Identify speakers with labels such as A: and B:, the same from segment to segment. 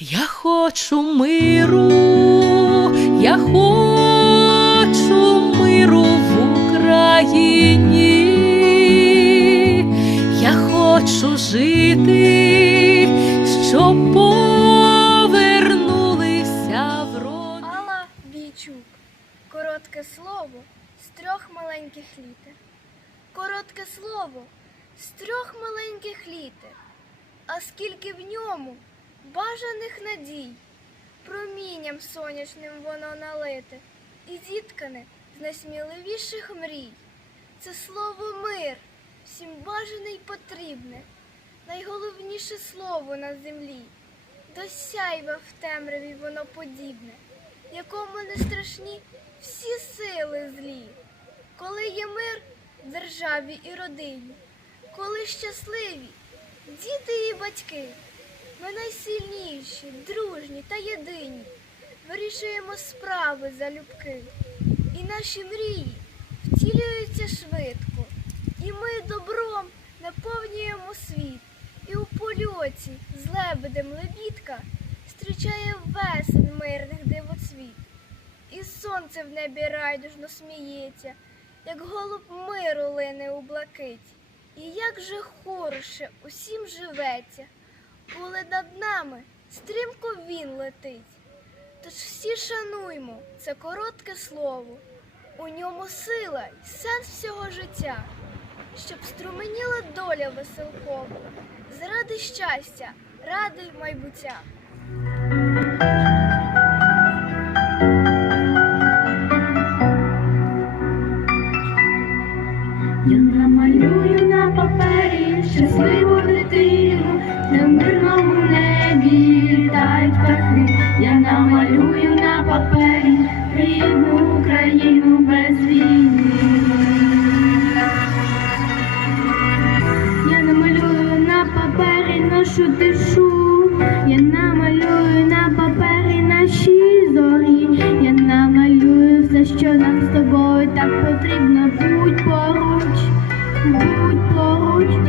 A: Я хочу миру, я хочу миру в Україні, я хочу жити, щоб повернулися в родину.
B: Алла Бійчук. Коротке слово з трьох маленьких літер. Коротке слово з трьох маленьких літер. А скільки в ньому бажаних надій, промінням сонячним воно налите і зіткане з найсміливіших мрій. Це слово мир, всім бажане й потрібне, найголовніше слово на землі. До сяйва в темряві воно подібне, якому не страшні всі сили злі. Коли є мир в державі і родині, коли щасливі діти і батьки, ми найсильніші, дружні та єдині, вирішуємо справи залюбки, і наші мрії втілюються швидко, і ми добром наповнюємо світ. І у польоті з лебедем лебідка зустрічає весен мирних дивоцвіт. І сонце в небі райдужно сміється, як голуб миру лине у блакиті. І як же хороше усім живеться, коли над нами стрімко він летить. Тож всі шануймо це коротке слово, у ньому сила й сенс всього життя, щоб струменіла доля веселкова, заради щастя, ради майбуття.
C: Я намалюю на папері щасливу Я намалюю на папері рідну Україну без війни. Я намалюю на папері нашу тишу, я намалюю на папері наші зорі, я намалюю все, що нам з тобою так потрібно. Будь поруч, будь поруч,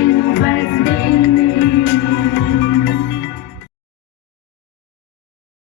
C: Я намалюю на